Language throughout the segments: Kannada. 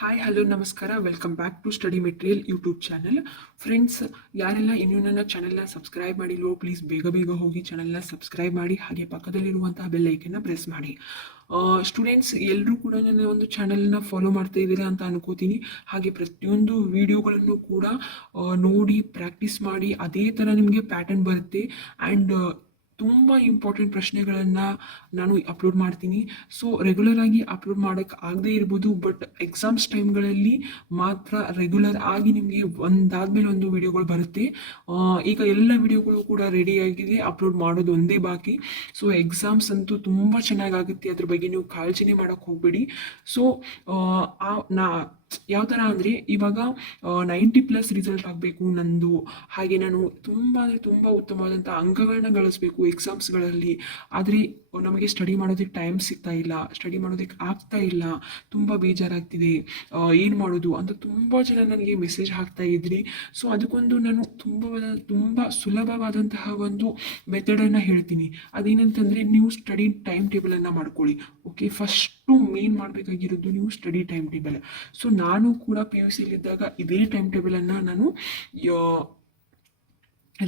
ಹಾಯ್ ಹಲೋ ನಮಸ್ಕಾರ welcome back to study material YouTube channel. Friends, ಯಾರೆಲ್ಲ ಇನ್ನೂ ನನ್ನ ಚಾನೆಲ್ನ ಸಬ್ಸ್ಕ್ರೈಬ್ ಮಾಡಿಲ್ವೋ ಪ್ಲೀಸ್ ಬೇಗ ಬೇಗ ಹೋಗಿ ಚಾನೆಲ್ನ ಸಬ್ಸ್ಕ್ರೈಬ್ ಮಾಡಿ, ಹಾಗೆ ಪಕ್ಕದಲ್ಲಿರುವಂತಹ ಬೆಲ್ ಐಕನ್ನ ಪ್ರೆಸ್ ಮಾಡಿ. ಸ್ಟೂಡೆಂಟ್ಸ್ ಎಲ್ಲರೂ ಕೂಡ ನನ್ನ ಒಂದು ಚಾನೆಲ್ನ ಫಾಲೋ ಮಾಡ್ತಾ ಇದ್ದೀರಾ ಅಂತ ಅನ್ಕೋತೀನಿ. ಹಾಗೆ ಪ್ರತಿಯೊಂದು ವಿಡಿಯೋಗಳನ್ನು ಕೂಡ ನೋಡಿ ಪ್ರಾಕ್ಟೀಸ್ ಮಾಡಿ, ಅದೇ ಥರ ನಿಮಗೆ ಪ್ಯಾಟರ್ನ್ ಬರುತ್ತೆ. ಆ್ಯಂಡ್ ತುಂಬ ಇಂಪಾರ್ಟೆಂಟ್ ಪ್ರಶ್ನೆಗಳನ್ನು ನಾನು ಅಪ್ಲೋಡ್ ಮಾಡ್ತೀನಿ. ಸೊ ರೆಗ್ಯುಲರ್ ಆಗಿ ಅಪ್ಲೋಡ್ ಮಾಡೋಕ್ಕೆ ಆಗದೇ ಇರ್ಬೋದು, ಬಟ್ ಎಕ್ಸಾಮ್ಸ್ ಟೈಮ್ಗಳಲ್ಲಿ ಮಾತ್ರ ರೆಗ್ಯುಲರ್ ಆಗಿ ನಿಮಗೆ ಒಂದಾದ್ಮೇಲೆ ಒಂದು ವಿಡಿಯೋಗಳು ಬರುತ್ತೆ. ಈಗ ಎಲ್ಲ ವಿಡಿಯೋಗಳು ಕೂಡ ರೆಡಿ ಆಗಿದೆ, ಅಪ್ಲೋಡ್ ಮಾಡೋದು ಒಂದೇ ಬಾಕಿ. ಸೊ ಎಕ್ಸಾಮ್ಸ್ ಅಂತೂ ತುಂಬ ಚೆನ್ನಾಗಾಗುತ್ತೆ, ಅದ್ರ ಬಗ್ಗೆ ನೀವು ಕಾಳಜಿನೇ ಮಾಡೋಕ್ಕೆ ಹೋಗಬೇಡಿ. ಸೊ ನಾ ಯಾವ ಥರ ಅಂದರೆ ಇವಾಗ 90+ ರಿಸಲ್ಟ್ ಆಗಬೇಕು ನಂದು, ಹಾಗೆ ನಾನು ತುಂಬ ಅಂದರೆ ತುಂಬ ಉತ್ತಮವಾದಂಥ ಅಂಕಗಳನ್ನ ಗಳಿಸ್ಬೇಕು ಎಕ್ಸಾಮ್ಸ್ಗಳಲ್ಲಿ. ಆದರೆ ನಮಗೆ ಸ್ಟಡಿ ಮಾಡೋದಕ್ಕೆ ಟೈಮ್ ಸಿಗ್ತಾ ಇಲ್ಲ, ಸ್ಟಡಿ ಮಾಡೋದಕ್ಕೆ ಆಗ್ತಾ ಇಲ್ಲ, ತುಂಬ ಬೇಜಾರಾಗ್ತಿದೆ, ಏನು ಮಾಡೋದು ಅಂತ ತುಂಬ ಜನ ನನಗೆ ಮೆಸೇಜ್ ಹಾಕ್ತಾ ಇದ್ರಿ. ಸೊ ಅದಕ್ಕೊಂದು ನಾನು ತುಂಬ ಸುಲಭವಾದಂತಹ ಒಂದು ಮೆಥಡನ್ನು ಹೇಳ್ತೀನಿ. ಅದೇನಂತಂದರೆ ನೀವು ಸ್ಟಡಿ ಟೈಮ್ ಟೇಬಲನ್ನು ಮಾಡ್ಕೊಳ್ಳಿ. ಓಕೆ, ಫಸ್ಟು ಮೇನ್ ಮಾಡಬೇಕಾಗಿರೋದು ನೀವು ಸ್ಟಡಿ ಟೈಮ್ ಟೇಬಲ್. ಸೊ ನಾನು ಕೂಡ PUC ಇದ್ದಾಗ ಇದೇ ಟೈಮ್ ಟೇಬಲನ್ನು ನಾನು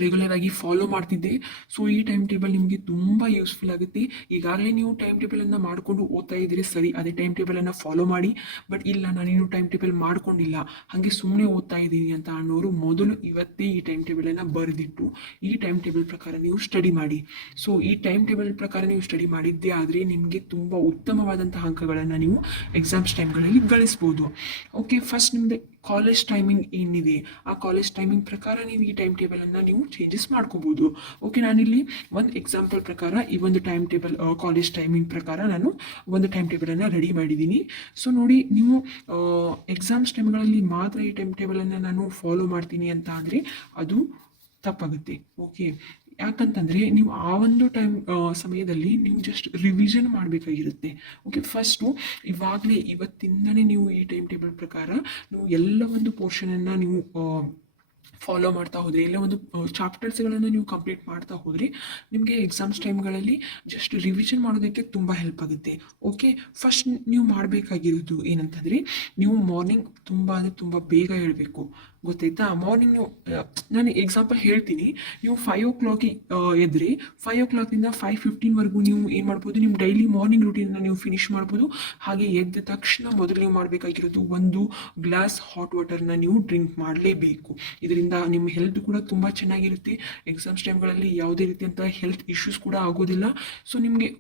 ರೆಗ್ಯುಲರ್ ಆಗಿ ಫಾಲೋ ಮಾಡ್ತಿದ್ದೆ. ಸೊ ಈ ಟೈಮ್ ಟೇಬಲ್ ನಿಮಗೆ ತುಂಬ ಯೂಸ್ಫುಲ್ ಆಗುತ್ತೆ. ಈಗಾಗಲೇ ನೀವು ಟೈಮ್ ಟೇಬಲನ್ನು ಮಾಡಿಕೊಂಡು ಓದ್ತಾ ಇದ್ದೀರಿ, ಸರಿ, ಅದೇ ಟೈಮ್ ಟೇಬಲನ್ನು ಫಾಲೋ ಮಾಡಿ. ಬಟ್ ಇಲ್ಲ, ನಾನೇನು ಟೈಮ್ ಟೇಬಲ್ ಮಾಡ್ಕೊಂಡಿಲ್ಲ, ಹಾಗೆ ಸುಮ್ಮನೆ ಓದ್ತಾ ಇದ್ದೀನಿ ಅಂತ ಅನ್ನೋರು ಮೊದಲು ಇವತ್ತೇ ಈ ಟೈಮ್ ಟೇಬಲನ್ನು ಬರೆದಿಟ್ಟು ಈ ಟೈಮ್ ಟೇಬಲ್ ಪ್ರಕಾರ ನೀವು ಸ್ಟಡಿ ಮಾಡಿ. ಸೊ ಈ ಟೈಮ್ ಟೇಬಲ್ ಪ್ರಕಾರ ನೀವು ಸ್ಟಡಿ ಮಾಡಿದ್ದೇ ಆದರೆ ನಿಮಗೆ ತುಂಬ ಉತ್ತಮವಾದಂತಹ ಅಂಕಗಳನ್ನು ನೀವು ಎಕ್ಸಾಮ್ಸ್ ಟೈಮ್ಗಳಲ್ಲಿ ಗಳಿಸ್ಬೋದು. ಓಕೆ, ಫಸ್ಟ್ ನಿಮ್ಮದು ಕಾಲೇಜ್ ಟೈಮಿಂಗ್ ಏನಿದೆ ಆ ಕಾಲೇಜ್ ಟೈಮಿಂಗ್ ಪ್ರಕಾರ ನೀವು ಈ ಟೈಮ್ ಟೇಬಲನ್ನು ನೀವು ಚೇಂಜಸ್ ಮಾಡ್ಕೋಬೋದು. ಓಕೆ, ನಾನಿಲ್ಲಿ ಒಂದು ಎಕ್ಸಾಂಪಲ್ ಪ್ರಕಾರ ಈ ಒಂದು ಟೈಮ್ ಟೇಬಲ್ ಕಾಲೇಜ್ ಟೈಮಿಂಗ್ ಪ್ರಕಾರ ನಾನು ಒಂದು ಟೈಮ್ ಟೇಬಲನ್ನು ರೆಡಿ ಮಾಡಿದ್ದೀನಿ. ಸೊ ನೋಡಿ, ನೀವು ಎಕ್ಸಾಮ್ಸ್ ಟೈಮ್ಗಳಲ್ಲಿ ಮಾತ್ರ ಈ ಟೈಮ್ ಟೇಬಲನ್ನು ನಾನು ಫಾಲೋ ಮಾಡ್ತೀನಿ ಅಂತ ಅಂದರೆ ಅದು ತಪ್ಪಾಗುತ್ತೆ. ಓಕೆ, ಯಾಕಂತಂದರೆ ನೀವು ಆ ಒಂದು ಸಮಯದಲ್ಲಿ ನೀವು ಜಸ್ಟ್ ರಿವಿಷನ್ ಮಾಡಬೇಕಾಗಿರುತ್ತೆ. ಓಕೆ, ಫಸ್ಟು ಇವಾಗಲೇ ಇವತ್ತಿಂದನೇ ನೀವು ಈ ಟೈಮ್ ಟೇಬಲ್ ಪ್ರಕಾರ ನೀವು ಎಲ್ಲ ಒಂದು ಪೋರ್ಷನನ್ನು ನೀವು ಫಾಲೋ ಮಾಡ್ತಾ ಹೋದರೆ, ಎಲ್ಲ ಒಂದು ಚಾಪ್ಟರ್ಸ್ಗಳನ್ನು ನೀವು ಕಂಪ್ಲೀಟ್ ಮಾಡ್ತಾ ಹೋದರೆ ನಿಮಗೆ ಎಕ್ಸಾಮ್ಸ್ ಟೈಮ್ಗಳಲ್ಲಿ ಜಸ್ಟ್ ರಿವಿಷನ್ ಮಾಡೋದಕ್ಕೆ ತುಂಬ ಹೆಲ್ಪ್ ಆಗುತ್ತೆ. ಓಕೆ, ಫಸ್ಟ್ ನೀವು ಮಾಡಬೇಕಾಗಿರೋದು ಏನಂತಂದರೆ ನೀವು ಮಾರ್ನಿಂಗ್ ತುಂಬ ಬೇಗ ಹೇಳಬೇಕು. ಗೊತ್ತಾಯ್ತಾ? ಮಾರ್ನಿಂಗ್ ನೀವು ನಾನು ಎಕ್ಸಾಂಪಲ್ ಹೇಳ್ತೀನಿ. ನೀವು 5 o'clock ಎದ್ದರೆ 5 o'clock-ಇಂದ 5:15 ನೀವು ಏನು ಮಾಡ್ಬೋದು, ನಿಮ್ಮ ಡೈಲಿ ಮಾರ್ನಿಂಗ್ ರೂಟೀನನ್ನು ನೀವು ಫಿನಿಷ್ ಮಾಡ್ಬೋದು. ಹಾಗೆ ಎದ್ದ ತಕ್ಷಣ ಮೊದಲು ನೀವು ಮಾಡಬೇಕಾಗಿರೋದು ಒಂದು ಗ್ಲಾಸ್ ಹಾಟ್ ವಾಟರ್ನ ನೀವು ಡ್ರಿಂಕ್ ಮಾಡಲೇಬೇಕು. ಇದರಿಂದ ನಿಮ್ಮ ಹೆಲ್ತ್ ಕೂಡ ತುಂಬ ಚೆನ್ನಾಗಿರುತ್ತೆ. ಎಕ್ಸಾಮ್ಸ್ ಟೈಮ್ಗಳಲ್ಲಿ ಯಾವುದೇ ರೀತಿಯಂಥ ಹೆಲ್ತ್ ಇಶ್ಯೂಸ್ ಕೂಡ ಆಗೋದಿಲ್ಲ. ಸೊ ನಿಮಗೆ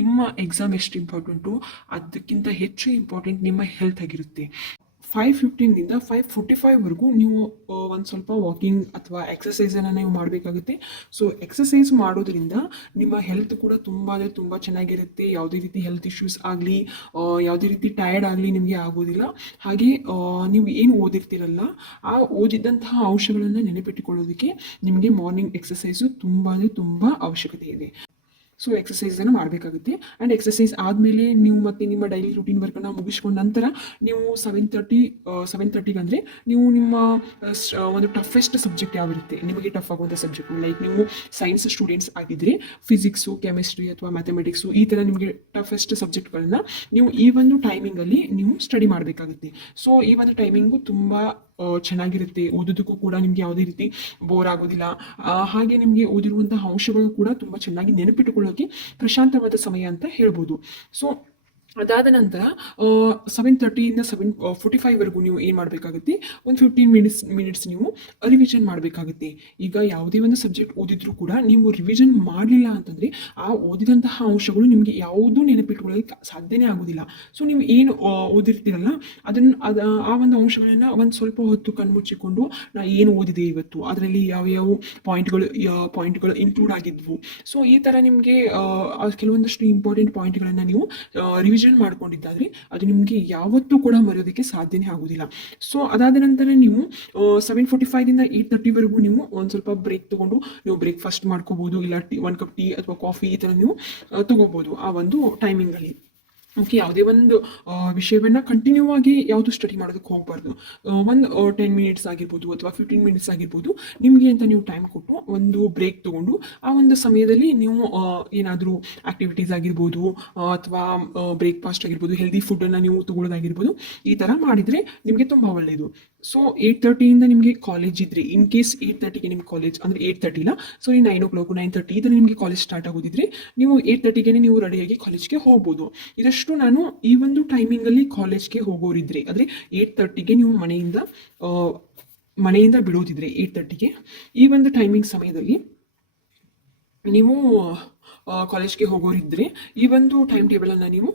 ನಿಮ್ಮ ಎಕ್ಸಾಮ್ ಎಷ್ಟು ಇಂಪಾರ್ಟೆಂಟು ಅದಕ್ಕಿಂತ ಹೆಚ್ಚು ಇಂಪಾರ್ಟೆಂಟ್ ನಿಮ್ಮ ಹೆಲ್ತ್ ಆಗಿರುತ್ತೆ. 5:15 5:45 ನೀವು ಒಂದು ಸ್ವಲ್ಪ ವಾಕಿಂಗ್ ಅಥವಾ ಎಕ್ಸಸೈಸನ್ನು ನೀವು ಮಾಡಬೇಕಾಗುತ್ತೆ. ಸೊ ಎಕ್ಸಸೈಸ್ ಮಾಡೋದ್ರಿಂದ ನಿಮ್ಮ ಹೆಲ್ತ್ ಕೂಡ ತುಂಬ ಚೆನ್ನಾಗಿರುತ್ತೆ. ಯಾವುದೇ ರೀತಿ ಹೆಲ್ತ್ ಇಶ್ಯೂಸ್ ಆಗಲಿ, ಯಾವುದೇ ರೀತಿ ಟಯರ್ಡ್ ಆಗಲಿ ನಿಮಗೆ ಆಗೋದಿಲ್ಲ. ಹಾಗೆ ನೀವು ಏನು ಓದಿರ್ತೀರಲ್ಲ, ಆ ಓದಿದಂತಹ ಅಂಶಗಳನ್ನು ನೆನಪಿಟ್ಟುಕೊಳ್ಳೋದಕ್ಕೆ ನಿಮಗೆ ಮಾರ್ನಿಂಗ್ ಎಕ್ಸಸೈಸು ತುಂಬ ಅವಶ್ಯಕತೆ ಇದೆ. ಸೊ ಎಕ್ಸಸೈಸನ್ನು ಮಾಡಬೇಕಾಗುತ್ತೆ. ಆ್ಯಂಡ್ ಎಕ್ಸಸೈಸ್ ಆದಮೇಲೆ ನೀವು ಮತ್ತೆ ನಿಮ್ಮ ಡೈಲಿ ರೂಟೀನ್ ವರ್ಕನ್ನು ಮುಗಿಸ್ಕೊಂಡ ನಂತರ ನೀವು 7:30 ಅಂದರೆ ನೀವು ನಿಮ್ಮ ಒಂದು ಟಫೆಸ್ಟ್ ಸಬ್ಜೆಕ್ಟ್ ಯಾವಿರುತ್ತೆ, ನಿಮಗೆ ಟಫ್ ಆಗುವಂಥ ಸಬ್ಜೆಕ್ಟ್, ಲೈಕ್ ನೀವು ಸೈನ್ಸ್ ಸ್ಟೂಡೆಂಟ್ಸ್ ಆಗಿದ್ದರೆ ಫಿಸಿಕ್ಸು, ಕೆಮಿಸ್ಟ್ರಿ ಅಥವಾ ಮ್ಯಾಥಮೆಟಿಕ್ಸು, ಈ ಥರ ನಿಮಗೆ ಟಫೆಸ್ಟ್ ಸಬ್ಜೆಕ್ಟ್ಗಳನ್ನು ನೀವು ಈ ಒಂದು ಟೈಮಿಂಗಲ್ಲಿ ನೀವು ಸ್ಟಡಿ ಮಾಡಬೇಕಾಗುತ್ತೆ. ಸೊ ಈ ಒಂದು ಟೈಮಿಂಗು ತುಂಬ ಚೆನ್ನಾಗಿರುತ್ತೆ. ಓದೋದಕ್ಕೂ ಕೂಡ ನಿಮಗೆ ಯಾವುದೇ ರೀತಿ ಬೋರ್ ಆಗೋದಿಲ್ಲ. ಹಾಗೆ ನಿಮಗೆ ಓದಿರುವಂತಹ ಅಂಶಗಳು ಕೂಡ ತುಂಬ ಚೆನ್ನಾಗಿ ನೆನಪಿಟ್ಟುಕೊಳ್ಳೋಕೆ ಪ್ರಶಾಂತವಾದ ಸಮಯ ಅಂತ ಹೇಳ್ಬೋದು. ಸೊ ಅದಾದ ನಂತರ 7:30 7:45 ನೀವು ಏನು ಮಾಡಬೇಕಾಗುತ್ತೆ, ಒಂದು 15 ಮಿನಿಟ್ಸ್ ನೀವು ರಿವಿಷನ್ ಮಾಡಬೇಕಾಗುತ್ತೆ. ಈಗ ಯಾವುದೇ ಒಂದು ಸಬ್ಜೆಕ್ಟ್ ಓದಿದ್ರೂ ಕೂಡ ನೀವು ರಿವಿಷನ್ ಮಾಡಲಿಲ್ಲ ಅಂತಂದರೆ ಆ ಓದಿದಂತಹ ಅಂಶಗಳು ನಿಮಗೆ ಯಾವುದೂ ನೆನಪಿಟ್ಕೊಳ್ಳೋದಕ್ಕೆ ಸಾಧ್ಯನೇ ಆಗೋದಿಲ್ಲ. ಸೊ ನೀವು ಏನು ಓದಿರ್ತೀರಲ್ಲ ಆ ಒಂದು ಅಂಶಗಳನ್ನು ಒಂದು ಸ್ವಲ್ಪ ಹೊತ್ತು ಕಣ್ಮುಚ್ಚಿಕೊಂಡು ನಾ ಏನು ಓದಿದೆ ಇವತ್ತು, ಅದರಲ್ಲಿ ಯಾವ ಪಾಯಿಂಟ್ಗಳು ಇನ್ಕ್ಲೂಡ್ ಆಗಿದ್ವು. ಸೊ ಈ ಥರ ನಿಮಗೆ ಕೆಲವೊಂದಷ್ಟು ಇಂಪಾರ್ಟೆಂಟ್ ಪಾಯಿಂಟ್ಗಳನ್ನು ನೀವು ರಿವಿಷನ್ ಮಾಡ್ಕೊಂಡಿದ್ದಾದ್ರೆ ಅದು ನಿಮಗೆ ಯಾವತ್ತೂ ಕೂಡ ಮರೆಯೋದಕ್ಕೆ ಸಾಧ್ಯನೇ ಆಗೋದಿಲ್ಲ. ಸೊ ಅದಾದ ನಂತರ ನೀವು 7:45 8:30 ನೀವು ಒಂದು ಸ್ವಲ್ಪ ಬ್ರೇಕ್ ತೊಗೊಂಡು ನೀವು ಬ್ರೇಕ್ಫಾಸ್ಟ್ ಮಾಡ್ಕೋಬೋದು, ಇಲ್ಲ 1 ಕಪ್ ಟೀ ಅಥವಾ ಕಾಫಿ ಈ ಥರ ನೀವು ತಗೋಬೋದು ಆ ಒಂದು ಟೈಮಿಂಗಲ್ಲಿ. ಓಕೆ, ಯಾವುದೇ ಒಂದು ವಿಷಯವನ್ನು ಕಂಟಿನ್ಯೂ ಆಗಿ ಯಾವುದು ಸ್ಟಡಿ ಮಾಡೋದಕ್ಕೆ ಹೋಗಬಾರ್ದು. ಒಂದು 10 ಮಿನಿಟ್ಸ್ ಆಗಿರ್ಬೋದು ಅಥವಾ 15 ಮಿನಿಟ್ಸ್ ಆಗಿರ್ಬೋದು, ನಿಮಗೆ ಅಂತ ನೀವು ಟೈಮ್ ಕೊಟ್ಟು ಒಂದು ಬ್ರೇಕ್ ತೊಗೊಂಡು ಆ ಒಂದು ಸಮಯದಲ್ಲಿ ನೀವು ಏನಾದರೂ ಆ್ಯಕ್ಟಿವಿಟೀಸ್ ಆಗಿರ್ಬೋದು ಅಥವಾ ಬ್ರೇಕ್ಫಾಸ್ಟ್ ಆಗಿರ್ಬೋದು, ಹೆಲ್ದಿ ಫುಡ್ಡನ್ನು ನೀವು ತೊಗೊಳ್ಳೋದಾಗಿರ್ಬೋದು, ಈ ಥರ ಮಾಡಿದರೆ ನಿಮಗೆ ತುಂಬ ಒಳ್ಳೆಯದು. ಸೊ 8:30 ನಿಮಗೆ ಕಾಲೇಜ್ ಇದ್ದರೆ, ಇನ್ ಕೇಸ್ 8:30ಗೆ ನಿಮ್ಗೆ ಕಾಲೇಜ್ ಅಂದರೆ 8:30 ಇಲ್ಲ, ಸೊ ಈ 9 o'clock 9:30 ಇದನ್ನು ನಿಮಗೆ ಕಾಲೇಜ್ ಸ್ಟಾರ್ಟ್ ಆಗೋದಿದ್ರೆ ನೀವು 8:30ಗೆ ನೀವು ರೆಡಿಯಾಗಿ ಕಾಲೇಜ್ಗೆ ಹೋಗ್ಬೋದು. ಇದಷ್ಟು ನಾನು ಈ ಒಂದು ಟೈಮಿಂಗಲ್ಲಿ ಕಾಲೇಜ್ಗೆ ಹೋಗೋರಿದ್ರೆ, ಅಂದರೆ 8:30ಗೆ ನೀವು ಮನೆಯಿಂದ ಬಿಡೋದಿದ್ರೆ 8:30ಗೆ ಈ ಒಂದು ಟೈಮಿಂಗ್ ಸಮಯದಲ್ಲಿ ನೀವು ಕಾಲೇಜ್ಗೆ ಹೋಗೋರಿದ್ರೆ ಈ ಒಂದು ಟೈಮ್ ಟೇಬಲನ್ನು ನೀವು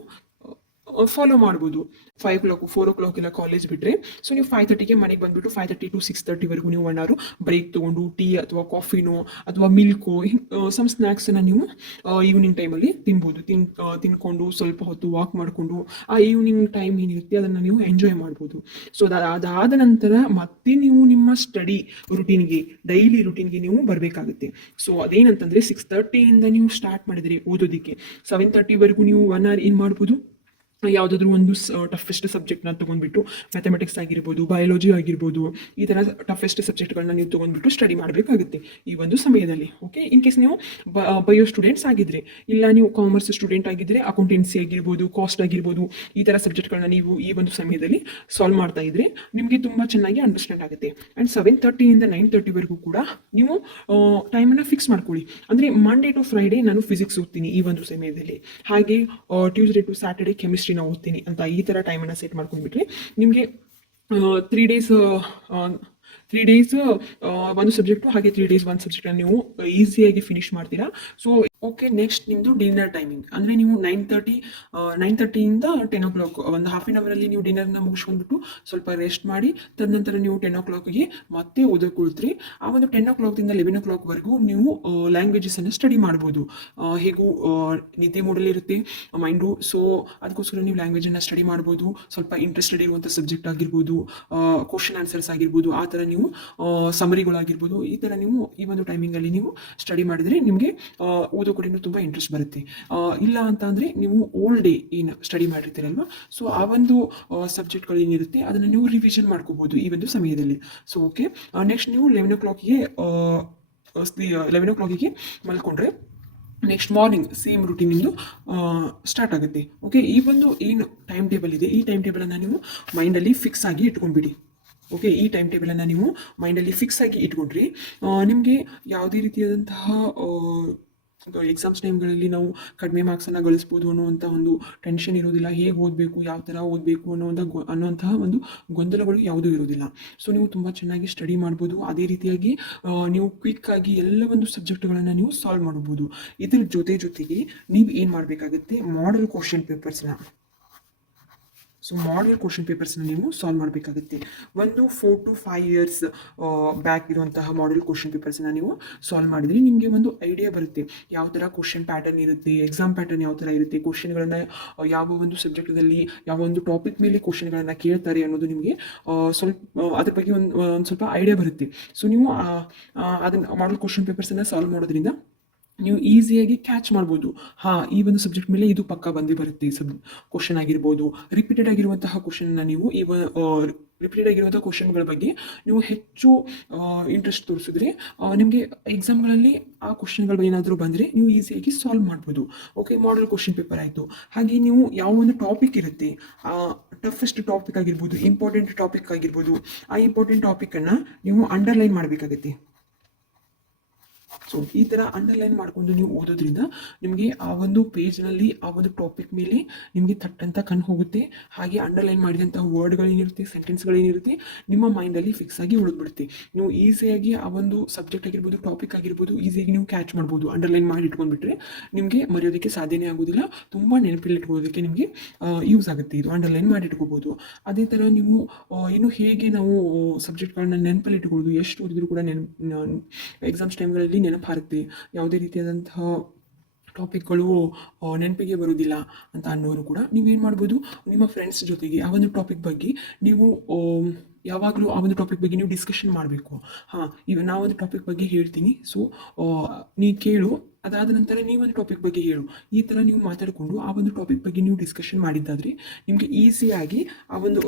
ಫಾಲೋ ಮಾಡ್ಬೋದು. 5 o'clock 4 o'clock ಎಲ್ಲ ಕಾಲೇಜ್ ಬಿಟ್ಟರೆ, ಸೊ ನೀವು 5:30ಗೆ ಮನೆಗೆ ಬಂದುಬಿಟ್ಟು 5:30 to 6:30ವರೆಗೂ ನೀವು 1 hour ಬ್ರೇಕ್ ತೊಗೊಂಡು ಟೀ ಅಥವಾ ಕಾಫಿನೋ ಅಥವಾ ಮಿಲ್ಕೋ ಸಮ್ ಸ್ನ್ಯಾಕ್ಸನ್ನು ನೀವು ಈವ್ನಿಂಗ್ ಟೈಮಲ್ಲಿ ತಿನ್ಬೋದು. ತಿನ್ಕೊಂಡು ಸ್ವಲ್ಪ ಹೊತ್ತು ವಾಕ್ ಮಾಡಿಕೊಂಡು ಆ ಈವ್ನಿಂಗ್ ಟೈಮ್ ಏನಿರುತ್ತೆ ಅದನ್ನು ನೀವು ಎಂಜಾಯ್ ಮಾಡ್ಬೋದು. ಸೊ ಅದಾದ ನಂತರ ಮತ್ತೆ ನೀವು ನಿಮ್ಮ ಸ್ಟಡಿ ರುಟೀನ್ಗೆ, ಡೈಲಿ ರುಟೀನ್ಗೆ ನೀವು ಬರಬೇಕಾಗುತ್ತೆ. ಸೊ ಅದೇನಂತಂದರೆ 6:30ಇಂದ ನೀವು ಸ್ಟಾರ್ಟ್ ಮಾಡಿದರೆ ಓದೋದಕ್ಕೆ 7:30ವರೆಗೂ ನೀವು 1 hour ಏನು ಮಾಡ್ಬೋದು, ಯಾವುದಾದ್ರೂ ಒಂದು ಟಫೆಸ್ಟ್ ಸಬ್ಜೆಕ್ಟ್ನ ತೊಗೊಂಡ್ಬಿಟ್ಟು, ಮ್ಯಾಥಮೆಟಿಕ್ಸ್ ಆಗಿರ್ಬೋದು, ಬಯಾಲಜಿ ಆಗಿರ್ಬೋದು, ಈ ಥರ ಟಫೆಸ್ಟ್ ಸಬ್ಜೆಕ್ಟ್ಗಳನ್ನ ನೀವು ತೊಗೊಂಡ್ಬಿಟ್ಟು ಸ್ಟಡಿ ಮಾಡಬೇಕಾಗುತ್ತೆ ಈ ಒಂದು ಸಮಯದಲ್ಲಿ. ಓಕೆ, ಇನ್ ಕೇಸ್ ನೀವು ಬಯೋ ಸ್ಟೂಡೆಂಟ್ಸ್ ಆಗಿದ್ದರೆ, ಇಲ್ಲ ನೀವು ಕಾಮರ್ಸ್ ಸ್ಟೂಡೆಂಟ್ ಆಗಿದ್ದರೆ ಅಕೌಂಟೆನ್ಸಿ ಆಗಿರ್ಬೋದು, ಕಾಸ್ಟ್ ಆಗಿರ್ಬೋದು, ಈ ಥರ ಸಬ್ಜೆಕ್ಟ್ಗಳನ್ನ ನೀವು ಈ ಒಂದು ಸಮಯದಲ್ಲಿ ಸಾಲ್ವ್ ಮಾಡ್ತಾ ಇದ್ದರೆ ನಿಮಗೆ ತುಂಬ ಚೆನ್ನಾಗಿ ಅಂಡರ್ಸ್ಟ್ಯಾಂಡ್ ಆಗುತ್ತೆ. ಆ್ಯಂಡ್ 7:30ಇಂದ 9:30ವರೆಗೂ ಕೂಡ ನೀವು ಟೈಮನ್ನು ಫಿಕ್ಸ್ ಮಾಡ್ಕೊಳ್ಳಿ. ಅಂದರೆ ಮಂಡೇ ಟು ಫ್ರೈಡೇ ನಾನು ಫಿಸಿಕ್ಸ್ ಓದ್ತೀನಿ ಈ ಒಂದು ಸಮಯದಲ್ಲಿ, ಹಾಗೆ ಟ್ಯೂಸ್ಡೇ ಟು ಸ್ಯಾಟರ್ಡೇ ಕೆಮಿಸ್ಟ್ರಿನ ಓದ್ತೀನಿ ಅಂತ ಈ ಥರ ಟೈಮನ್ನು ಸೆಟ್ ಮಾಡ್ಕೊಂಡ್ಬಿಟ್ರೆ ನಿಮಗೆ 3 ಡೇಸ್ ಒಂದು ಸಬ್ಜೆಕ್ಟು, ಹಾಗೆ 3 ಡೇಸ್ ಒಂದು ಸಬ್ಜೆಕ್ಟನ್ನು ನೀವು ಈಸಿಯಾಗಿ ಫಿನಿಷ್ ಮಾಡ್ತೀರಾ. ಸೊ ಓಕೆ, ನೆಕ್ಸ್ಟ್ ನಿಮ್ಮದು ಡಿನ್ನರ್ ಟೈಮಿಂಗ್ ಅಂದರೆ ನೀವು 9:30ಇಂದ 10 o'clock ಒಂದು ಹಾಫ್ ಆನ್ ಅವರಲ್ಲಿ ನೀವು ಡಿನ್ನರ್ನ ಮುಗಿಸ್ಕೊಂಡ್ಬಿಟ್ಟು ಸ್ವಲ್ಪ ರೆಸ್ಟ್ ಮಾಡಿ, ತದನಂತರ ನೀವು 10 o'clockಗೆ ಮತ್ತೆ ಓದೋಕೊಳ್ತೀರಿ. ಆ ಒಂದು 10 o'clockದಿಂದ 11 o'clockವರೆಗೂ ನೀವು ಲ್ಯಾಂಗ್ವೇಜಸನ್ನು ಸ್ಟಡಿ ಮಾಡ್ಬೋದು. ಹೇಗೂ ನಿದ್ದೆ ಮೂಡಲಿರುತ್ತೆ ಮೈಂಡು, ಸೊ ಅದಕ್ಕೋಸ್ಕರ ನೀವು ಲ್ಯಾಂಗ್ವೇಜನ್ನು ಸ್ಟಡಿ ಮಾಡ್ಬೋದು. ಸ್ವಲ್ಪ ಇಂಟ್ರೆಸ್ಟೆಡ್ ಇರುವಂಥ ಸಬ್ಜೆಕ್ಟ್ ಆಗಿರ್ಬೋದು, ಕ್ವಶನ್ ಆನ್ಸರ್ಸ್ ಆಗಿರ್ಬೋದು, ಆ ಥರ ನೀವು ಸಮರಿಗಳಾಗಿರ್ಬೋದು, ಈ ಥರ ನೀವು ಈ ಒಂದು ಟೈಮಿಂಗಲ್ಲಿ ನೀವು ಸ್ಟಡಿ ಮಾಡಿದರೆ ನಿಮಗೆ ಓದೋ ಕಡೆಯೂ ತುಂಬ ಇಂಟ್ರೆಸ್ಟ್ ಬರುತ್ತೆ. ಇಲ್ಲ ಅಂತ ಅಂದರೆ ನೀವು ಓಲ್ ಡೇ ಏನು ಸ್ಟಡಿ ಮಾಡಿರ್ತೀರಲ್ವ, ಸೊ ಆ ಒಂದು ಸಬ್ಜೆಕ್ಟ್ಗಳು ಏನಿರುತ್ತೆ ಅದನ್ನು ನೀವು ರಿವಿಷನ್ ಮಾಡ್ಕೋಬೋದು ಈ ಒಂದು ಸಮಯದಲ್ಲಿ. ಸೊ ಓಕೆ, ನೆಕ್ಸ್ಟ್ ನೀವು 11 o'clockಗೆ ಮಲ್ಕೊಂಡ್ರೆ ನೆಕ್ಸ್ಟ್ ಮಾರ್ನಿಂಗ್ ಸೇಮ್ ರುಟೀನಿಂದು ಸ್ಟಾರ್ಟ್ ಆಗುತ್ತೆ. ಓಕೆ, ಈ ಒಂದು ಏನು ಟೈಮ್ ಟೇಬಲ್ ಇದೆ, ಈ ಟೈಮ್ ಟೇಬಲನ್ನು ನೀವು ಮೈಂಡಲ್ಲಿ ಫಿಕ್ಸ್ ಆಗಿ ಇಟ್ಕೊಂಡ್ಬಿಡಿ. ಓಕೆ, ಈ ಟೈಮ್ ಟೇಬಲನ್ನು ನೀವು ಮೈಂಡಲ್ಲಿ ಫಿಕ್ಸ್ ಆಗಿ ಇಟ್ಕೊಂಡ್ರಿ ನಿಮಗೆ ಯಾವುದೇ ರೀತಿಯಾದಂತಹ ಎಕ್ಸಾಮ್ಸ್ ಟೈಮ್ಗಳಲ್ಲಿ ನಾವು ಕಡಿಮೆ ಮಾರ್ಕ್ಸನ್ನು ಗಳಿಸ್ಬೋದು ಅನ್ನುವಂಥ ಒಂದು ಟೆನ್ಷನ್ ಇರೋದಿಲ್ಲ. ಹೇಗೆ ಓದಬೇಕು, ಯಾವ ಥರ ಓದಬೇಕು ಅನ್ನೋಂತಹ ಒಂದು ಗೊಂದಲಗಳು ಯಾವುದೂ ಇರೋದಿಲ್ಲ. ಸೊ ನೀವು ತುಂಬ ಚೆನ್ನಾಗಿ ಸ್ಟಡಿ ಮಾಡ್ಬೋದು. ಅದೇ ರೀತಿಯಾಗಿ ನೀವು ಕ್ವಿಕ್ಕಾಗಿ ಎಲ್ಲ ಒಂದು ಸಬ್ಜೆಕ್ಟ್ಗಳನ್ನು ನೀವು ಸಾಲ್ವ್ ಮಾಡ್ಬೋದು. ಇದ್ರ ಜೊತೆಗೆ ನೀವು ಏನು ಮಾಡಬೇಕಾಗುತ್ತೆ, ಮಾಡೆಲ್ ಕ್ವಶನ್ ಪೇಪರ್ಸ್ನ ನೀವು ಸಾಲ್ವ್ ಮಾಡಬೇಕಾಗುತ್ತೆ. ಒಂದು 4 to 5 years ಬ್ಯಾಕ್ ಇರುವಂತಹ ಮಾಡೆಲ್ ಕ್ವಶನ್ ಪೇಪರ್ಸ್ನ ನೀವು ಸಾಲ್ವ್ ಮಾಡಿದರೆ ನಿಮಗೆ ಒಂದು ಐಡಿಯಾ ಬರುತ್ತೆ ಯಾವ ಥರ ಕ್ವಶನ್ ಪ್ಯಾಟರ್ನ್ ಇರುತ್ತೆ, ಎಕ್ಸಾಮ್ ಪ್ಯಾಟರ್ನ್ ಯಾವ ಥರ ಇರುತ್ತೆ, ಕ್ವಶನ್ಗಳನ್ನು ಯಾವ ಒಂದು ಸಬ್ಜೆಕ್ಟಲ್ಲಿ ಯಾವ ಒಂದು ಟಾಪಿಕ್ ಮೇಲೆ ಕ್ವಶನ್ಗಳನ್ನು ಕೇಳ್ತಾರೆ ಅನ್ನೋದು ನಿಮಗೆ ಸ್ವಲ್ಪ ಅದ್ರ ಬಗ್ಗೆ ಒಂದು ಸ್ವಲ್ಪ ಐಡಿಯಾ ಬರುತ್ತೆ. ಸೊ ನೀವು ಅದನ್ನು ಮಾಡೆಲ್ ಕ್ವಶನ್ ಪೇಪರ್ಸನ್ನು ಸಾಲ್ವ್ ಮಾಡೋದ್ರಿಂದ ನೀವು ಈಸಿಯಾಗಿ ಕ್ಯಾಚ್ ಮಾಡ್ಬೋದು. ಈ ಒಂದು ಸಬ್ಜೆಕ್ಟ್ ಮೇಲೆ ಇದು ಪಕ್ಕ ಬಂದೇ ಬರುತ್ತೆ ಕ್ವಶನ್ ಆಗಿರ್ಬೋದು. ರಿಪೀಟೆಡ್ ಆಗಿರುವಂತಹ ಕ್ವಶನ್ನ ನೀವು ರಿಪೀಟೆಡ್ ಆಗಿರುವಂಥ ಕ್ವಶನ್ಗಳ ಬಗ್ಗೆ ನೀವು ಹೆಚ್ಚು ಇಂಟ್ರೆಸ್ಟ್ ತೋರಿಸಿದ್ರೆ ನಿಮಗೆ ಎಕ್ಸಾಮ್ಗಳಲ್ಲಿ ಆ ಕ್ವಶನ್ಗಳು ಏನಾದರೂ ಬಂದರೆ ನೀವು ಈಸಿಯಾಗಿ ಸಾಲ್ವ್ ಮಾಡ್ಬೋದು. ಓಕೆ, ಮಾಡೆಲ್ ಕ್ವಶನ್ ಪೇಪರ್ ಆಯಿತು. ಹಾಗೆ ನೀವು ಯಾವ ಒಂದು ಟಾಪಿಕ್ ಇರುತ್ತೆ, ಟಫೆಸ್ಟ್ ಟಾಪಿಕ್ ಆಗಿರ್ಬೋದು, ಇಂಪಾರ್ಟೆಂಟ್ ಟಾಪಿಕ್ ಆಗಿರ್ಬೋದು, ಆ ಇಂಪಾರ್ಟೆಂಟ್ ಟಾಪಿಕನ್ನು ನೀವು ಅಂಡರ್ಲೈನ್ ಮಾಡಬೇಕಾಗುತ್ತೆ. ಸೊ ಈ ಥರ ಅಂಡರ್ಲೈನ್ ಮಾಡಿಕೊಂಡು ನೀವು ಓದೋದ್ರಿಂದ ನಿಮಗೆ ಆ ಒಂದು ಪೇಜ್ನಲ್ಲಿ ಆ ಒಂದು ಟಾಪಿಕ್ ಮೇಲೆ ನಿಮಗೆ ಥಟ್ಟಂತ ಕಣ್ಣು ಹೋಗುತ್ತೆ. ಹಾಗೆ ಅಂಡರ್ಲೈನ್ ಮಾಡಿದಂಥ ವರ್ಡ್ಗಳೇನಿರುತ್ತೆ, ಸೆಂಟೆನ್ಸ್ಗಳೇನಿರುತ್ತೆ ನಿಮ್ಮ ಮೈಂಡಲ್ಲಿ ಫಿಕ್ಸ್ ಆಗಿ ಉಳಿದ್ಬಿಡುತ್ತೆ. ನೀವು ಈಸಿಯಾಗಿ ಆ ಒಂದು ಸಬ್ಜೆಕ್ಟ್ ಆಗಿರ್ಬೋದು, ಟಾಪಿಕ್ ಆಗಿರ್ಬೋದು ಈಸಿಯಾಗಿ ನೀವು ಕ್ಯಾಚ್ ಮಾಡ್ಬೋದು. ಅಂಡರ್ಲೈನ್ ಮಾಡಿ ಇಟ್ಕೊಂಡ್ಬಿಟ್ರೆ ನಿಮಗೆ ಮರೆಯೋದಕ್ಕೆ ಸಾಧ್ಯನೇ ಆಗೋದಿಲ್ಲ. ತುಂಬ ನೆನಪಲ್ಲಿ ಇಟ್ಕೊಳ್ಳೋದಕ್ಕೆ ನಿಮಗೆ ಯೂಸ್ ಆಗುತ್ತೆ. ಇದು ಅಂಡರ್ಲೈನ್ ಮಾಡಿ ಇಟ್ಕೋಬೋದು. ಅದೇ ಥರ ನೀವು ಇನ್ನು ಹೇಗೆ ನಾವು ಸಬ್ಜೆಕ್ಟ್ಗಳನ್ನ ನೆನಪಲ್ಲಿ ಇಟ್ಕೊಳ್ಳೋದು, ಎಷ್ಟು ಓದಿದ್ರು ಕೂಡ ಎಕ್ಸಾಮ್ಸ್ ಟೈಮ್ಗಳಲ್ಲಿ ನೆನಪಾರುತ್ತೆ. ಯಾವುದೇ ರೀತಿಯಾದಂತಹ ಟಾಪಿಕ್ಗಳು ನೆನಪಿಗೆ ಬರೋದಿಲ್ಲ ಅಂತ ಅನ್ನೋರು ಕೂಡ ನೀವೇನು ಮಾಡ್ಬೋದು, ನಿಮ್ಮ ಫ್ರೆಂಡ್ಸ್ ಜೊತೆಗೆ ಆ ಒಂದು ಟಾಪಿಕ್ ಬಗ್ಗೆ ನೀವು ಯಾವಾಗಲೂ ಆ ಒಂದು ಟಾಪಿಕ್ ಬಗ್ಗೆ ನೀವು ಡಿಸ್ಕಷನ್ ಮಾಡಬೇಕು. ಹಾಂ, ಈಗ ನಾವೊಂದು ಟಾಪಿಕ್ ಬಗ್ಗೆ ಹೇಳ್ತೀನಿ, ಸೊ ನೀ ಕೇಳು, ಅದಾದ ನಂತರ ನೀವೊಂದು ಟಾಪಿಕ್ ಬಗ್ಗೆ ಹೇಳು. ಈ ಥರ ನೀವು ಮಾತಾಡಿಕೊಂಡು ಆ ಒಂದು ಟಾಪಿಕ್ ಬಗ್ಗೆ ನೀವು ಡಿಸ್ಕಷನ್ ಮಾಡಿದ್ದಾದರೆ ನಿಮಗೆ ಈಸಿಯಾಗಿ ಆ ಒಂದು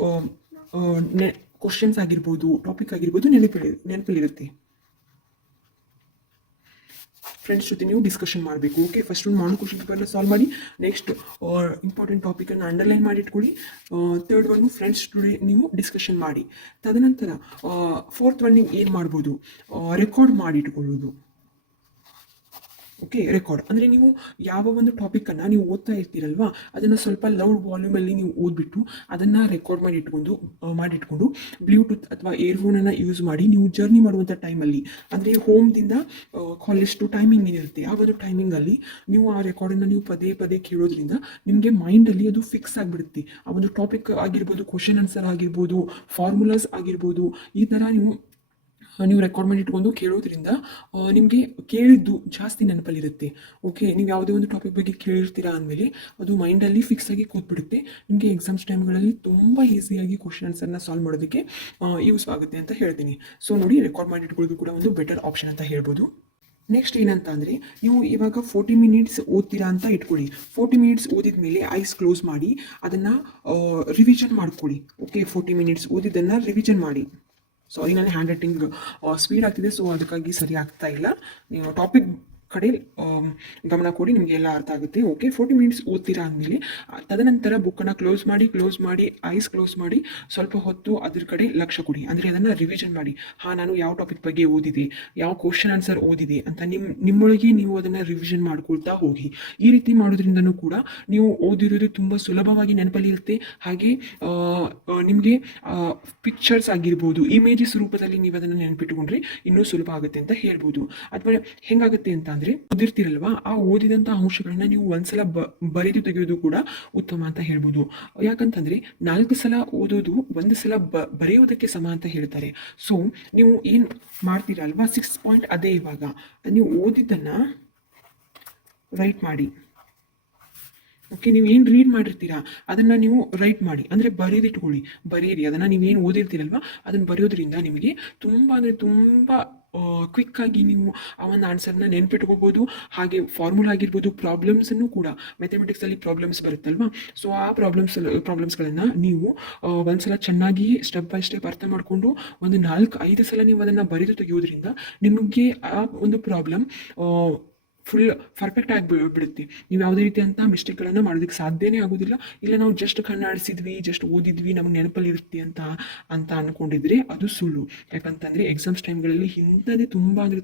ಕ್ವಶನ್ಸ್ ಆಗಿರ್ಬೋದು, ಟಾಪಿಕ್ ಆಗಿರ್ಬೋದು ನೆನಪಲ್ಲಿರುತ್ತೆ. ಫ್ರೆಂಡ್ಸ್ ಜೊತೆ ನೀವು ಡಿಸ್ಕಷನ್ ಮಾಡಬೇಕು. ಓಕೆ, ಫಸ್ಟ್ ಒಂದು ಮಾಡೋ ಕ್ವಶನ್ ಪೇಪರ್ನ ಸಾಲ್ವ್ ಮಾಡಿ, ನೆಕ್ಸ್ಟ್ ಇಂಪಾರ್ಟೆಂಟ್ ಟಾಪಿಕನ್ನು ಅಂಡರ್ಲೈನ್ ಮಾಡಿ ಇಟ್ಕೊಳ್ಳಿ. ಥರ್ಡ್ ಒನ್ ಫ್ರೆಂಡ್ಸ್ ಜೊತೆ ನೀವು ಡಿಸ್ಕಷನ್ ಮಾಡಿ. ತದನಂತರ ಫೋರ್ತ್ ಒನ್ ನೀವು ಏನು ಮಾಡ್ಬೋದು, ರೆಕಾರ್ಡ್ ಮಾಡಿ ಇಟ್ಕೊಳ್ಳೋದು. ಓಕೆ, ರೆಕಾರ್ಡ್ ಅಂದರೆ ನೀವು ಯಾವ ಒಂದು ಟಾಪಿಕನ್ನು ನೀವು ಓದ್ತಾ ಇರ್ತೀರಲ್ವಾ, ಅದನ್ನು ಸ್ವಲ್ಪ ಲೌಡ್ ವಾಲ್ಯೂಮಲ್ಲಿ ನೀವು ಓದ್ಬಿಟ್ಟು ಅದನ್ನು ರೆಕಾರ್ಡ್ ಮಾಡಿಟ್ಕೊಂಡು ಬ್ಲೂಟೂತ್ ಅಥವಾ ಇಯರ್ಫೋನನ್ನು ಯೂಸ್ ಮಾಡಿ ನೀವು ಜರ್ನಿ ಮಾಡುವಂಥ ಟೈಮಲ್ಲಿ, ಅಂದರೆ ಹೋಮ್ದಿಂದ ಕಾಲೇಜ್ ಟು ಟೈಮಿಂಗ್ ಏನಿರುತ್ತೆ ಆ ಒಂದು ಟೈಮಿಂಗಲ್ಲಿ ನೀವು ಆ ರೆಕಾರ್ಡನ್ನು ನೀವು ಪದೇ ಪದೇ ಕೇಳೋದ್ರಿಂದ ನಿಮಗೆ ಮೈಂಡಲ್ಲಿ ಅದು ಫಿಕ್ಸ್ ಆಗಿಬಿಡುತ್ತೆ. ಆ ಒಂದು ಟಾಪಿಕ್ ಆಗಿರ್ಬೋದು, ಕ್ವಶನ್ ಆನ್ಸರ್ ಆಗಿರ್ಬೋದು, ಫಾರ್ಮುಲಾಸ್ ಆಗಿರ್ಬೋದು, ಈ ಥರ ನೀವು ರೆಕಾರ್ಡ್ ಮಾಡಿ ಇಟ್ಕೊಂಡು ಕೇಳೋದ್ರಿಂದ ನಿಮಗೆ ಕೇಳಿದ್ದು ಜಾಸ್ತಿ ನೆನಪಲ್ಲಿರುತ್ತೆ. ಓಕೆ, ನೀವು ಯಾವುದೇ ಒಂದು ಟಾಪಿಕ್ ಬಗ್ಗೆ ಕೇಳಿರ್ತೀರಾ ಅಂದಮೇಲೆ ಅದು ಮೈಂಡಲ್ಲಿ ಫಿಕ್ಸ್ ಆಗಿ ಕೂತ್ಬಿಡುತ್ತೆ. ನಿಮಗೆ ಎಕ್ಸಾಮ್ಸ್ ಟೈಮ್ಗಳಲ್ಲಿ ತುಂಬ ಈಸಿಯಾಗಿ ಕ್ವಶನ್ ಆನ್ಸರ್ನ ಸಾಲ್ವ್ ಮಾಡೋದಕ್ಕೆ ಯೂಸ್ ಆಗುತ್ತೆ ಅಂತ ಹೇಳ್ತೀನಿ. ಸೊ ನೋಡಿ, ರೆಕಾರ್ಡ್ ಮಾಡಿ ಇಟ್ಕೊಳ್ಳೋದು ಕೂಡ ಒಂದು ಬೆಟರ್ ಆಪ್ಷನ್ ಅಂತ ಹೇಳ್ಬೋದು. ನೆಕ್ಸ್ಟ್ ಏನಂತ ಅಂದರೆ, ನೀವು ಇವಾಗ 40 ಮಿನಿಟ್ಸ್ ಓದ್ತೀರಾ ಅಂತ ಇಟ್ಕೊಳ್ಳಿ. 40 ಮಿನಿಟ್ಸ್ ಓದಿದ ಮೇಲೆ ಐಸ್ ಕ್ಲೋಸ್ ಮಾಡಿ ಅದನ್ನು ರಿವಿಷನ್ ಮಾಡ್ಕೊಳ್ಳಿ. ಓಕೆ, 40 ಮಿನಿಟ್ಸ್ ಓದಿದ್ದನ್ನು ರಿವಿಷನ್ ಮಾಡಿ. ಸಾರಿ, ನನ್ನ ಹ್ಯಾಂಡ್ ರೈಟಿಂಗ್ ಸ್ಪೀಡ್ ಆಗ್ತಿದೆ, ಸೊ ಅದಕ್ಕಾಗಿ ಸರಿ ಆಗ್ತಾ ಇಲ್ಲ. ನೀವು ಟಾಪಿಕ್ ಕಡೆ ಗಮನ ಕೊಡಿ, ನಿಮಗೆ ಎಲ್ಲ ಅರ್ಥ ಆಗುತ್ತೆ. ಓಕೆ, 40 ಮಿನಿಟ್ಸ್ ಓದ್ತೀರಾ ಅಂದಮೇಲೆ ತದನಂತರ ಬುಕ್ಕನ್ನು ಕ್ಲೋಸ್ ಮಾಡಿ ಐಸ್ ಕ್ಲೋಸ್ ಮಾಡಿ ಸ್ವಲ್ಪ ಹೊತ್ತು ಅದ್ರ ಕಡೆ ಲಕ್ಷ್ಯ ಕೊಡಿ. ಅಂದರೆ ಅದನ್ನು ರಿವಿಷನ್ ಮಾಡಿ. ಹಾಂ, ನಾನು ಯಾವ ಟಾಪಿಕ್ ಬಗ್ಗೆ ಓದಿದೆ, ಯಾವ ಕ್ವಶನ್ ಆನ್ಸರ್ ಓದಿದೆ ಅಂತ ನಿಮ್ಮೊಳಗೆ ನೀವು ಅದನ್ನು ರಿವಿಷನ್ ಮಾಡ್ಕೊಳ್ತಾ ಹೋಗಿ. ಈ ರೀತಿ ಮಾಡೋದ್ರಿಂದನೂ ಕೂಡ ನೀವು ಓದಿರೋದು ತುಂಬ ಸುಲಭವಾಗಿ ನೆನಪಲ್ಲಿರುತ್ತೆ. ಹಾಗೆ ನಿಮಗೆ ಪಿಕ್ಚರ್ಸ್ ಆಗಿರ್ಬೋದು, ಇಮೇಜಸ್ ರೂಪದಲ್ಲಿ ನೀವು ಅದನ್ನು ನೆನಪಿಟ್ಟುಕೊಂಡ್ರೆ ಇನ್ನೂ ಸುಲಭ ಆಗುತ್ತೆ ಅಂತ ಹೇಳ್ಬೋದು. ಅಥವಾ ಹೆಂಗಾಗುತ್ತೆ ಅಂತ ಅಂದರೆ, ಓದಿರ್ತೀರಲ್ವಾ, ಆ ಓದಿದಂಥ ಅಂಶಗಳನ್ನ ನೀವು ಒಂದ್ಸಲ ಬರೆದು ತೆಗೆಯೋದು ಕೂಡ ಉತ್ತಮ ಅಂತ ಹೇಳ್ಬೋದು. ಯಾಕಂತಂದರೆ 4 ಸಲ ಓದೋದು 1 ಸಲ ಬರೆಯೋದಕ್ಕೆ ಸಮ ಅಂತ ಹೇಳ್ತಾರೆ. ಸೊ ನೀವು ಏನು ಮಾಡ್ತೀರಲ್ವಾ, 6 ಪಾಯಿಂಟ್ ಅದೇ. ಇವಾಗ ನೀವು ಓದಿದ್ದನ್ನು ರೈಟ್ ಮಾಡಿ. ಓಕೆ, ನೀವು ಏನು ರೀಡ್ ಮಾಡಿರ್ತೀರಾ ಅದನ್ನು ನೀವು ರೈಟ್ ಮಾಡಿ, ಅಂದರೆ ಬರೀರಿ ಅದನ್ನು. ನೀವೇನು ಓದಿರ್ತೀರಲ್ವ ಅದನ್ನು ಬರೆಯೋದ್ರಿಂದ ನಿಮಗೆ ತುಂಬ ಅಂದರೆ ತುಂಬ ಕ್ವಿಕ್ಕಾಗಿ ನೀವು ಆ ಒಂದು ಆನ್ಸರ್ನ ನೆನ್ಪಿಟ್ಕೋಬೋದು. ಹಾಗೆ ಫಾರ್ಮುಲಾ ಆಗಿರ್ಬೋದು, ಪ್ರಾಬ್ಲಮ್ಸನ್ನು ಕೂಡ, ಮ್ಯಾಥಮೆಟಿಕ್ಸಲ್ಲಿ ಪ್ರಾಬ್ಲಮ್ಸ್ ಬರುತ್ತಲ್ವ, ಸೊ ಆ ಪ್ರಾಬ್ಲಮ್ಸ್ಗಳನ್ನು ನೀವು ಒಂದ್ಸಲ ಚೆನ್ನಾಗಿ ಸ್ಟೆಪ್ ಬೈ ಸ್ಟೆಪ್ ಅರ್ಥ ಮಾಡಿಕೊಂಡು ಒಂದು 4-5 ಸಲ ನೀವು ಅದನ್ನು ಬರೆದು ತೆಗೆಯೋದ್ರಿಂದ ನಿಮಗೆ ಆ ಒಂದು ಪ್ರಾಬ್ಲಮ್ ಫುಲ್ ಪರ್ಫೆಕ್ಟ್ ಆಗಿಬಿಡುತ್ತೆ. ನೀವು ಯಾವುದೇ ರೀತಿ ಅಂತ ಮಿಸ್ಟೇಕ್ಗಳನ್ನು ಮಾಡೋದಕ್ಕೆ ಸಾಧ್ಯನೇ ಆಗೋದಿಲ್ಲ. ಇಲ್ಲ ನಾವು ಜಸ್ಟ್ ಕಣ್ಣಾಡಿಸಿದ್ವಿ, ಜಸ್ಟ್ ಓದಿದ್ವಿ, ನಮಗೆ ನೆನಪಲ್ಲಿರುತ್ತೆ ಅಂತ ಅಂದ್ಕೊಂಡಿದ್ರೆ ಅದು ಸುಳ್ಳು. ಯಾಕಂತಂದರೆ ಎಕ್ಸಾಮ್ಸ್ ಟೈಮ್ಗಳಲ್ಲಿ ಇಂಥದ್ದೇ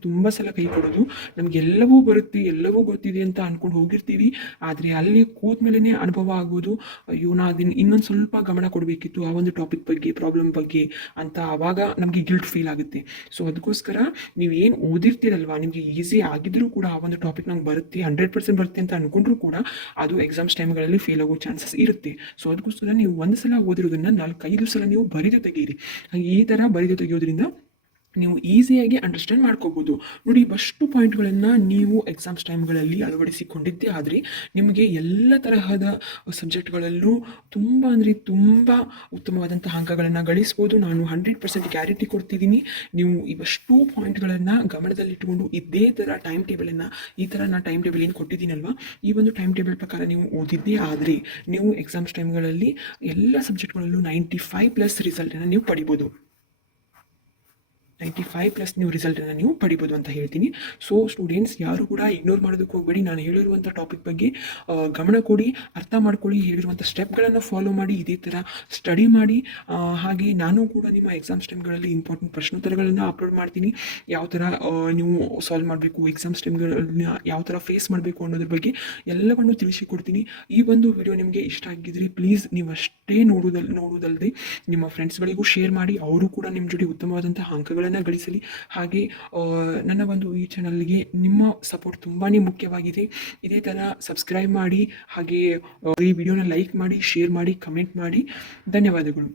ತುಂಬ ಸಲ ಕೈ ಕೊಡೋದು. ನಮಗೆಲ್ಲವೂ ಬರುತ್ತೆ, ಎಲ್ಲವೂ ಗೊತ್ತಿದೆ ಅಂತ ಅಂದ್ಕೊಂಡು ಹೋಗಿರ್ತೀವಿ. ಆದರೆ ಅಲ್ಲಿ ಕೂತ್ಮೇಲೆ ಅನುಭವ ಆಗೋದು, ಅಯ್ಯೋ ನಾ ಅದನ್ನು ಇನ್ನೊಂದು ಸ್ವಲ್ಪ ಗಮನ ಕೊಡಬೇಕಿತ್ತು ಆ ಒಂದು ಟಾಪಿಕ್ ಬಗ್ಗೆ, ಪ್ರಾಬ್ಲಮ್ ಬಗ್ಗೆ ಅಂತ. ಆವಾಗ ನಮಗೆ ಗಿಲ್ಟ್ ಫೀಲ್ ಆಗುತ್ತೆ. ಸೊ ಅದಕ್ಕೋಸ್ಕರ ನೀವು ಏನು ಓದಿರ್ತೀರಲ್ವ, ನಿಮಗೆ ಈಸಿ ಆಗಿದ್ರೂ ಕೂಡ ಆ ಒಂದು ಟಾಪಿಕ್ ನಂಗೆ ಬರುತ್ತೆ, 100% ಬರುತ್ತೆ ಅಂತ ಅಂದ್ಕೊಂಡ್ರೂ ಕೂಡ ಅದು ಎಕ್ಸಾಮ್ಸ್ ಟೈಮ್ಗಳಲ್ಲಿ ಫೇಲ್ ಆಗೋ ಚಾನ್ಸಸ್ ಇರುತ್ತೆ. ಸೊ ಅದಕ್ಕೋಸ್ಕರ ನೀವು 1 ಸಲ ಓದಿರೋದನ್ನು 4-5 ಸಲ ನೀವು ಬರೆದು ತೆಗೀರಿ. ಈ ಥರ ಬರೆದು ತೆಗೆಯೋದ್ರಿಂದ ನೀವು ಈಸಿಯಾಗಿ ಅಂಡರ್ಸ್ಟ್ಯಾಂಡ್ ಮಾಡ್ಕೋಬೋದು. ನೋಡಿ, ಇಷ್ಟು ಪಾಯಿಂಟ್ಗಳನ್ನು ನೀವು ಎಕ್ಸಾಮ್ಸ್ ಟೈಮ್ಗಳಲ್ಲಿ ಅಳವಡಿಸಿಕೊಂಡಿದ್ದೇ ಆದರೆ ನಿಮಗೆ ಎಲ್ಲ ತರಹದ ಸಬ್ಜೆಕ್ಟ್ಗಳಲ್ಲೂ ತುಂಬ ಉತ್ತಮವಾದಂಥ ಅಂಕಗಳನ್ನು ಗಳಿಸ್ಬೋದು. ನಾನು 100% ಗ್ಯಾರಂಟಿ ಕೊಡ್ತಿದ್ದೀನಿ. ನೀವು ಇಷ್ಟು ಪಾಯಿಂಟ್ಗಳನ್ನು ಗಮನದಲ್ಲಿಟ್ಟುಕೊಂಡು ಇದೇ ಥರ ಈ ಥರ ನಾನು ಟೈಮ್ ಟೇಬಲ್ ಏನು ಕೊಟ್ಟಿದ್ದೀನಲ್ವ, ಈ ಒಂದು ಟೈಮ್ ಟೇಬಲ್ ಪ್ರಕಾರ ನೀವು ಓದಿದ್ದೇ ಆದರೆ ನೀವು ಎಕ್ಸಾಮ್ಸ್ ಟೈಮ್ಗಳಲ್ಲಿ ಎಲ್ಲ ಸಬ್ಜೆಕ್ಟ್ಗಳಲ್ಲೂ 95+ ರಿಸಲ್ಟನ್ನು ನೀವು ಪಡಿಬೋದು. 95+ ನೀವು ರಿಸಲ್ಟನ್ನು ನೀವು ಪಡಿಬೋದು ಅಂತ ಹೇಳ್ತೀನಿ. ಸೊ ಸ್ಟೂಡೆಂಟ್ಸ್, ಯಾರು ಕೂಡ ಇಗ್ನೋರ್ ಮಾಡೋದಕ್ಕೆ ಹೋಗಬೇಡಿ. ನಾನು ಹೇಳಿರುವಂಥ ಟಾಪಿಕ್ ಬಗ್ಗೆ ಗಮನ ಕೊಡಿ, ಅರ್ಥ ಮಾಡ್ಕೊಳ್ಳಿ, ಹೇಳಿರುವಂಥ ಸ್ಟೆಪ್ಗಳನ್ನು ಫಾಲೋ ಮಾಡಿ, ಇದೇ ಥರ ಸ್ಟಡಿ ಮಾಡಿ. ಹಾಗೆ ನಾನು ಕೂಡ ನಿಮ್ಮ ಎಕ್ಸಾಮ್ಸ್ ಟೈಮ್ಗಳಲ್ಲಿ ಇಂಪಾರ್ಟೆಂಟ್ ಪ್ರಶ್ನೋತ್ತರಗಳನ್ನು ಅಪ್ಲೋಡ್ ಮಾಡ್ತೀನಿ. ಯಾವ ಥರ ನೀವು ಸಾಲ್ವ್ ಮಾಡಬೇಕು, ಎಕ್ಸಾಮ್ಸ್ ಟೈಮ್ಗಳನ್ನ ಯಾವ ಥರ ಫೇಸ್ ಮಾಡಬೇಕು ಅನ್ನೋದ್ರ ಬಗ್ಗೆ ಎಲ್ಲವನ್ನು ತಿಳಿಸಿಕೊಡ್ತೀನಿ. ಈ ಒಂದು ವಿಡಿಯೋ ನಿಮಗೆ ಇಷ್ಟ ಆಗಿದ್ದರೆ ಪ್ಲೀಸ್ ನೀವು ಅಷ್ಟೇ ನೋಡೋದಲ್ಲದೆ ನಿಮ್ಮ ಫ್ರೆಂಡ್ಸ್ಗಳಿಗೂ ಶೇರ್ ಮಾಡಿ, ಅವರು ಕೂಡ ನಿಮ್ಮ ಜೊತೆ ಉತ್ತಮವಾದಂಥ ಅಂಕಗಳನ್ನು ಗಳಿಸಲಿ. ಹಾಗೆ ನನ್ನ ಒಂದು ಈ ಚಾನಲ್ಗೆ ನಿಮ್ಮ ಸಪೋರ್ಟ್ ತುಂಬಾ ಮುಖ್ಯವಾಗಿದೆ. ಇದೇ ಥರ ಸಬ್ಸ್ಕ್ರೈಬ್ ಮಾಡಿ, ಹಾಗೆ ಈ ವಿಡಿಯೋನ ಲೈಕ್ ಮಾಡಿ, ಶೇರ್ ಮಾಡಿ, ಕಮೆಂಟ್ ಮಾಡಿ. ಧನ್ಯವಾದಗಳು.